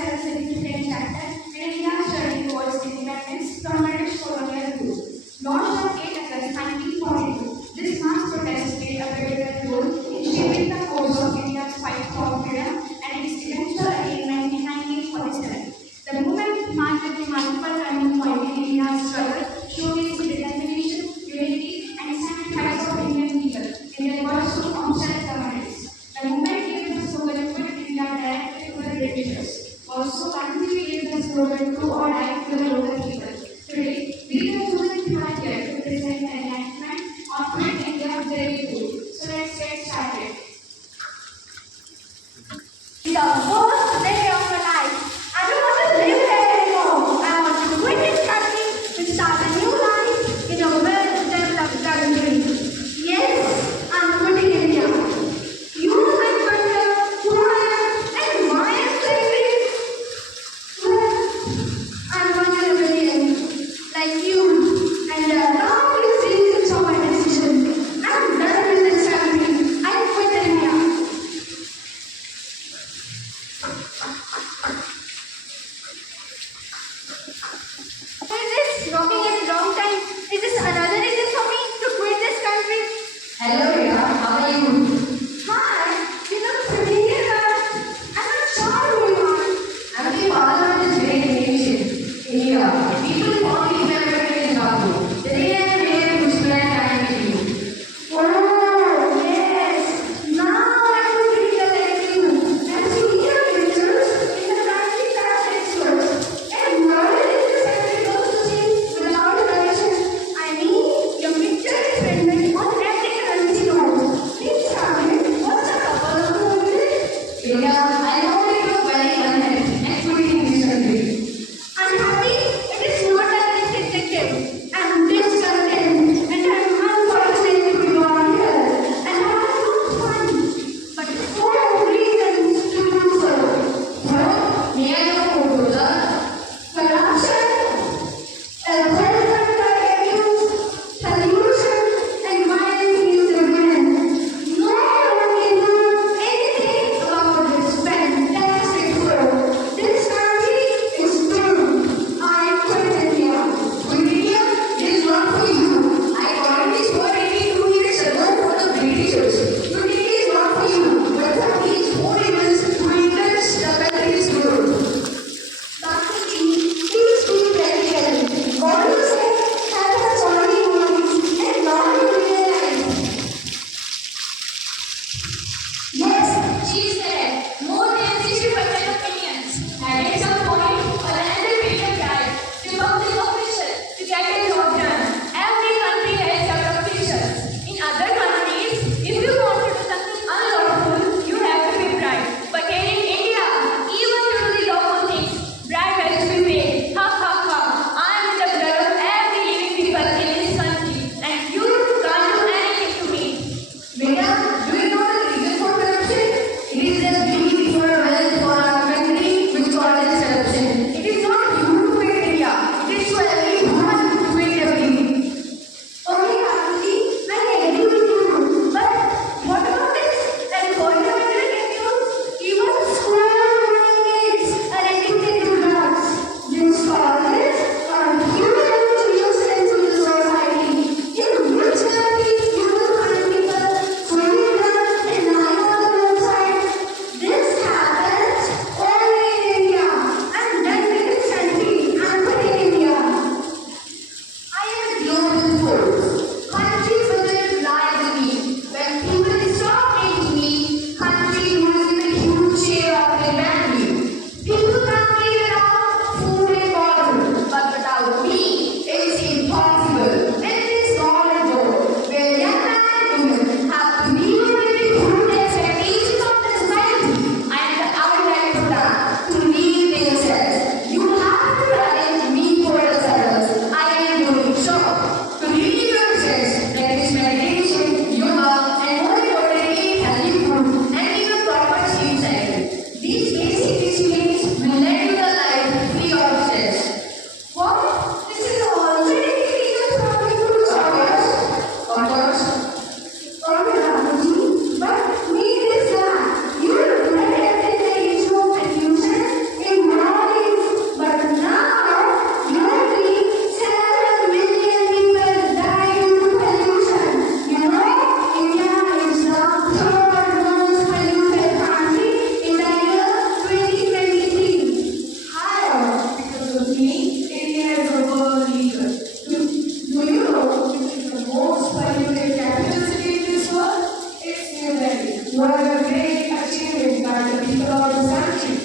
as a significant chapter in India's journey towards independence from British colonial rule. Launched on 8 August 1942, this mass protest played a pivotal role in shaping the course of India's fight for freedom and its eventual attainment in 1947. The movement marked a remarkable turning point in India's struggle, showcasing determination, unity, and sacrifice of Indian people in their pursuit of self-governance. The movement gave the slogan "Quit India" directly to the Britishers. Also, Gandhi gave the are a great achievement that the people of the country